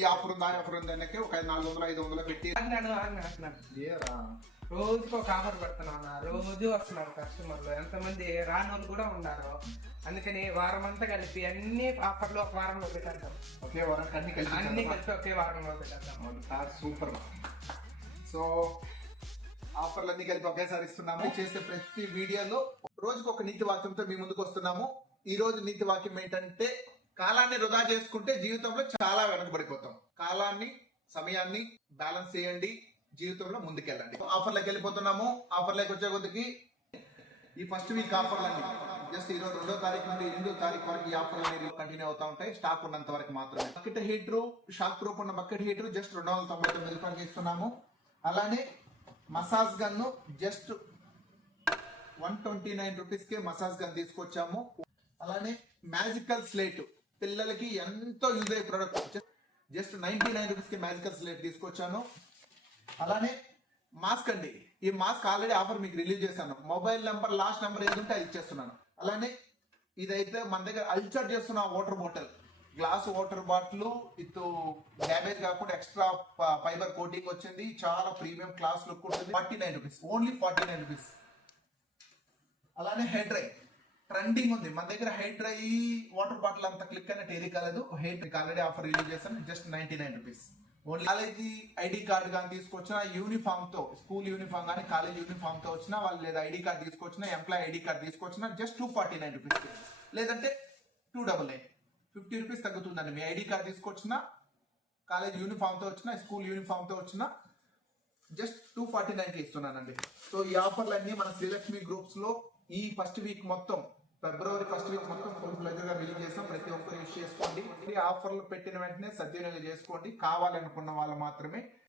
ఈ ఆఫర్ ఉందా ఆఫర్ ఉందా అన్నకే ఒక 400 500 పెట్టి ఏరా రోజుకి ఒక ఆఫర్ పెడుతున్నా, రోజు వస్తున్నారు కస్టమర్లు, ఎంతమంది రాని వాళ్ళు కూడా ఉన్నారు. అందుకని వారం అంతా కలిపి అన్ని ఆఫర్లు ఒక వారంలో పెట్టేద్దాం. ఒకే వారానికి అన్ని కలిపి ఒకే వారంలో పెట్టేద్దాం. సూపర్. సో ఆఫర్లు అన్ని కలిపి ఒకేసారి ఇస్తున్నాము. చేసే ప్రతి వీడియోలో రోజుకు ఒక నీతి వాక్యంతో మీ ముందుకు వస్తున్నాము. ఈ రోజు నీతి వాక్యం ఏంటంటే, కాలాన్ని వృధా చేసుకుంటే జీవితంలో చాలా వెనకబడిపోతాం. కాలాన్ని సమయాన్ని బ్యాలెన్స్ చేయండి, జీవితంలో ముందుకెళ్ళండి. ఆఫర్లకు వెళ్ళిపోతున్నాము. ఆఫర్లకు వచ్చే కొద్దికి ఈ ఫస్ట్ వీక్ ఆఫర్లన్నీ జస్ట్ ఈరోజు 2వ తారీఖు నుండి 8వ తారీఖు వరకు ఈ ఆఫర్లు అనేవి కంటిన్యూ అవుతా ఉంటాయి. స్టాక్ ఉన్నంత వరకు మాత్రమే. బకెట్ హీటర్, షాక్ ప్రూఫ్ ఉన్న బకెట్ హీటర్ జస్ట్ 299 రూపాయలకి ఇస్తున్నాము. అలానే మసాజ్ గన్ను జస్ట్ 129 రూపీస్కే మసాజ్ గన్ తీసుకొచ్చాము. అలానే మ్యాజికల్ స్లేట్, పిల్లలకి ఎంతో యూజ్ అయ్యే ప్రొడక్ట్, జస్ట్ 99 రూపీస్కి మ్యాజికల్ స్లేట్ తీసుకొచ్చాను. అలానే మాస్క్ అండి, ఈ మాస్క్ ఆల్రెడీ ఆఫర్ మీకు రిలీజ్ చేశాను. మొబైల్ నెంబర్ లాస్ట్ నెంబర్ ఏది ఉంటే అది ఇచ్చేస్తున్నాను. అలానే ఇదైతే మన దగ్గర అల్చర్ చేస్తున్న water bottle, glass water bottle with damage కాకుండా ఎక్స్ట్రా ఫైబర్ కోటింగ్ వచ్చింది. చాలా ప్రీమియం క్లాస్ లుక్ ఉంటుంది. 49 రూపీస్, ఓన్లీ 49 రూపీస్. అలానే హెయిర్ డ్రై ట్రెండింగ్ ఉంది మన దగ్గర. హెయిర్ డ్రై వాటర్ బాటిల్ అంత క్లిక్ అయినట్టు ఏది కాలేదు. Hair dry already offer release చేశాను. Just 99 rupees only. College ID card కానీ తీసుకొచ్చిన, యూనిఫామ్ తో, స్కూల్ యూనిఫామ్ కానీ కాలేజ్ యూనిఫామ్ తో వచ్చినా వాళ్ళు, లేదా ఐడి కార్డు తీసుకొచ్చిన, ఎంప్లాయ్ ఐడి కార్డు తీసుకొచ్చిన జస్ట్ 249 రూపీస్, లేదంటే 299, 50 రూపీస్ తగ్గుతుందండి. మీ ఐడి కార్డు తీసుకొచ్చిన, కాలేజ్ యూనిఫామ్ తో వచ్చిన, స్కూల్ యూనిఫామ్ తో వచ్చిన జస్ట్ 249కి ఇస్తున్నానండి. సో ఈ ఆఫర్లు అన్ని మన శ్రీలక్ష్మి గ్రూప్స్ లో ఈ ఫస్ట్ వీక్ మొత్తం, ఫిబ్రవరి ఫస్ట్ వీక్ మొత్తం ఫుల్ ఫ్లెడ్జ్ గా రిలీజ్ చేస్తాం. ప్రతి ఒక్కరు యూజ్ చేసుకోండి. ఈ ఆఫర్లు పెట్టిన వెంటనే సద్వినియోగం చేసుకోండి. కావాలనుకున్న వాళ్ళు మాత్రమే